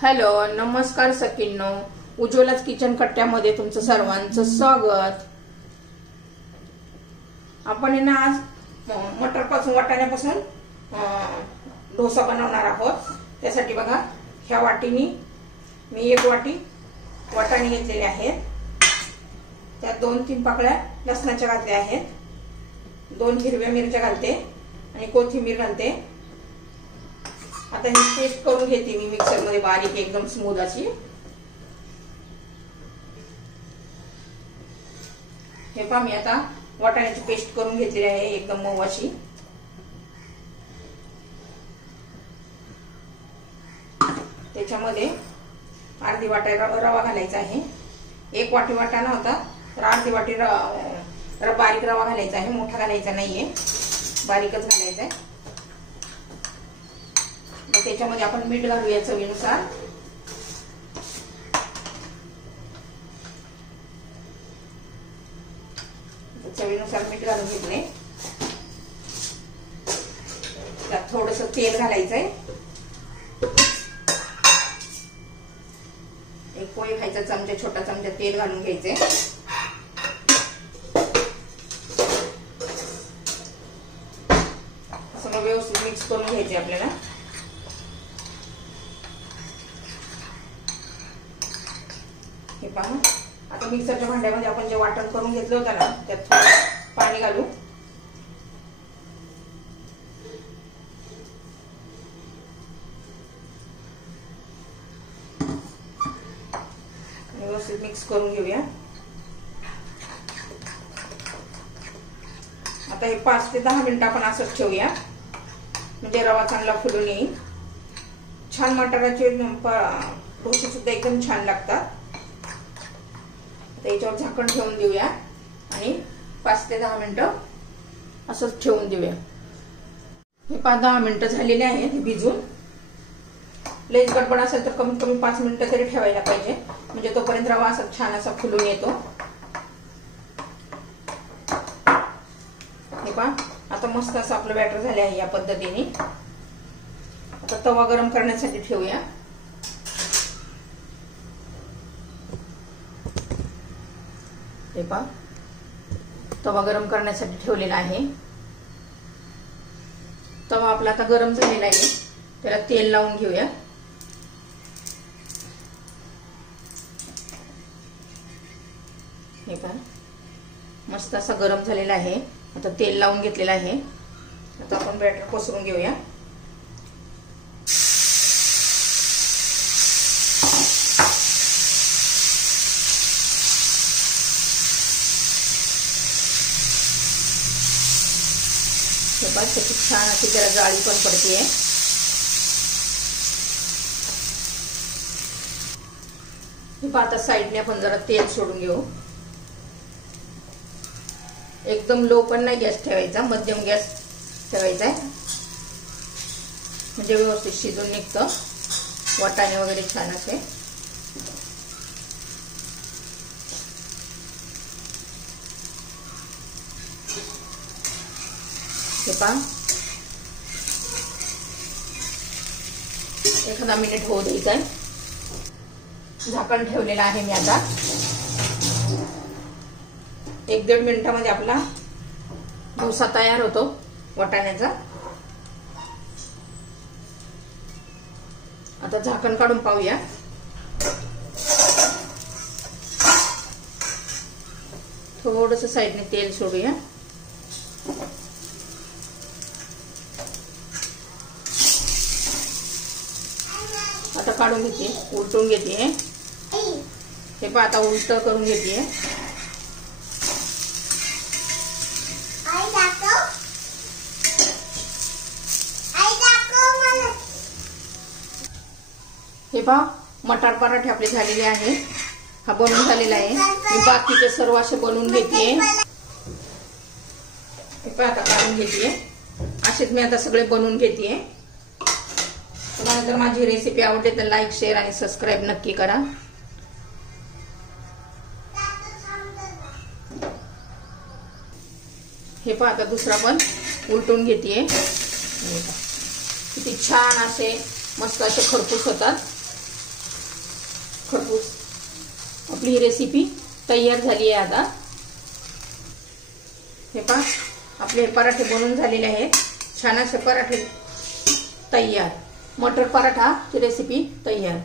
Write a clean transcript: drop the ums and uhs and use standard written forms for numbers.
Hello, नमस्कार सखींनो. उज्ज्वलाच kitchen कट्ट्यामध्ये तुमचं सर्वांचं स्वागत. आपण ना आज मटरपासून वाटाण्यापासून डोसा बनवणार आहोत. त्यासाठी बघा, ह्या वाटीनी मी 1 वाटी वाटाणे घेतलेले आहेत. त्यात 2-3 पाकळ्या लसणाच्या घातल्या आहेत. 2 हिरव्या मिरच्या घालते आणि कोथिंबीर घालते. आता ही पेस्ट करून घेते मी मिक्सर मध्ये बारीक, एकदम स्मूथ अशी. हे पहा, मी आता वाटाण्याची पेस्ट करून घेतलेली आहे, एकदम मऊ अशी. त्याच्यामध्ये अर्धी वाटी रवा घालायचा आहे. 1 वाटी वाटाणा होता तर अर्धी वाटी बारीक रवा घालायचा आहे. मोठा घालायचा नाहीये, बारीकच घालायचा आहे. त्याच्यामध्ये आपण मीठ घालूया चवीनुसार. चवीनुसार मीठ घालून घेतले. त्यात थोडस तेल घालायचंय. 1 पोहे खायचा चमचा, छोटा चमचा तेल घालून घ्यायचंय. सगळं व्यवस्थित मिक्स करून घ्यायचे आपल्याला. हे पहा, आता मिक्सरच्या भांड्यामध्ये आपण जे वाटण करून घेतलं होतं ना, त्यात थोडं पाणी घालू. व्यवस्थित मिक्स करून घेऊया. आता हे 5 ते 10 मिनिटं आपण असंच ठेवूया, म्हणजे रवा चांगला फुलून येईल. छान मटाराचे डोसे सुद्धा एकदम छान लागतात. याच्यावर झाकण ठेवून देऊया आणि 5 ते 10 मिनिटं असंच ठेवून देऊया. हे 5-10 मिनिटं झालेले आहेत भिजून. लयच गडबड असेल तर कमीत कमी 5 मिनिटं तरी ठेवायला पाहिजे, म्हणजे तोपर्यंत रवा असा छान असा फुलून येतो. हे पहा, आता मस्त असं आपलं बॅटर झाले आहे या पद्धतीने. आता तवा गरम करण्यासाठी ठेवूया. हे पहा, तवा गरम करण्यासाठी ठेवलेला आहे. तवा आपला आता गरम झालेला आहे. त्याला तेल लावून घेऊया. हे पहा, मस्त असा गरम झालेला आहे. आता तेल लावून घेतलेलं आहे. आता आपण बॅटर पसरून घेऊया. त्याची छान अशी जरा जाळी पण पडते. आता साईडने आपण जरा तेल सोडून घेऊ. एकदम लो पण नाही गॅस ठेवायचा, मध्यम गॅस ठेवायचा आहे, म्हणजे व्यवस्थित शिजून निघतं वाटाणे वगैरे छान असे. हे पहा, 1 मिनिट होऊ द्यायचं आहे. झाकण ठेवलेलं आहे मी. आता 1-1.5 मिनिटामध्ये आपला डोसा तयार होतो वाटाण्याचा. आता झाकण काढून पाहूया. थोडस साईडने तेल सोडूया. आता काढून घेते, उलटून घेते. हे पहा, आता उलट करून घेते. हे पहा, मटार पराठे आपले झालेले आहे. हा बनवून झालेला आहे. मी बाकीचे सर्व असे बनवून घेते. हे पहा, आता काढून घेते. असेच मी आता सगळे बनवून घेते. तुम्हाला जर माझी रेसिपी आवडली तर लाईक, शेअर आणि सबस्क्राईब नक्की करा. हे पहा, आता दुसरा पण उलटून घेते. किती छान असे मस्त असे खरपूस होतात. खरपूस आपली ही रेसिपी तयार झाली आहे। आता हे पहा आपले पराठे बनवून झालेले आहेत। छान असे पराठे तयार, मटर पराठा ची रेसिपी तयार।